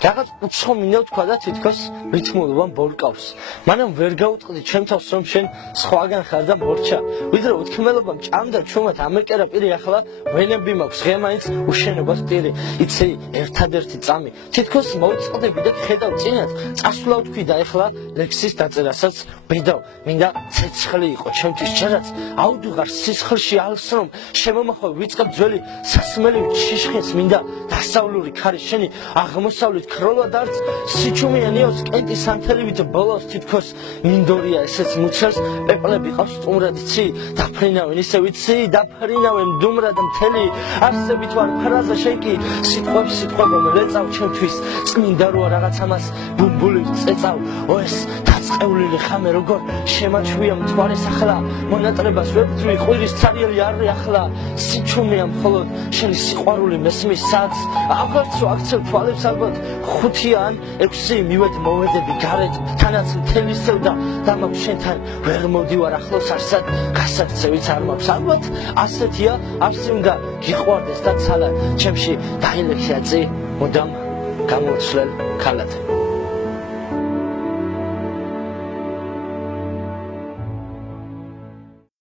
რაღაც უცხო მინდა თქვა და თითქოს რითმულობა მბორკავს. მანამ ვერ გაუტყდი ჩემ თავს რომ შენ სხვაგან ხარ და მორჩა. ვიდრე უთქმელობამ ჭამდა ჩვენად ამერკერა პირი ახლა ვენები მაქვს ღემაინც უშენებას პირი. იცი ერთადერთი წამი თითქოს მოვწყდები და ხედავ წინათ წასვლა თქვი და ახლა ლექსის დაწერასაც ბედავ. მინდა ცეცხლი იყო ჩემთვის ჯერაც აუდუღარ სისხლში ალს რომ შემომახვევ ვიწყებ ძველი სასმელი შიშხინს მინდა დასავლური ქარი შენი აღმოსავლით ქროლა დარც სიჩუმიანიოს კენტის ანთელივით ბოლოს თითქოს მინდორია ესეც მუცელს პეპლები ყავს სტუმრად იცი დაფრინავენ ისე ვიცი დაფრინავენ დუმრად მთელი არსებით ვარ ფრაზა შენ კი სიტყვებს სიტყვებო მეწავ ჩემთვის წმინდა როა რაღაც ამას ბუმბული წეწავ ოეს დაწყევლილი ხამე როგორ შემაჩვია მთვარის ახლა მონატრებას ვებძვი ყვირის ცარიელი არი ახლა სიჩუმეა მხოლოდ შენი სიყვარული მესმის სად აღარცო აქცევ თვალებს ალბათ 5 ან 6 მივედ მოვედები გარეთ თანაც მთელი სევდა და მაქვს შენთან ვერ მოდივარ ახლოს არსად გასაქცევიც არ მაქვს ალბათ ასეთია არსი უნდა გიყვარდეს და ცალად ჩემში დაილექცია წი მუდამ გამოცვლელ ქალად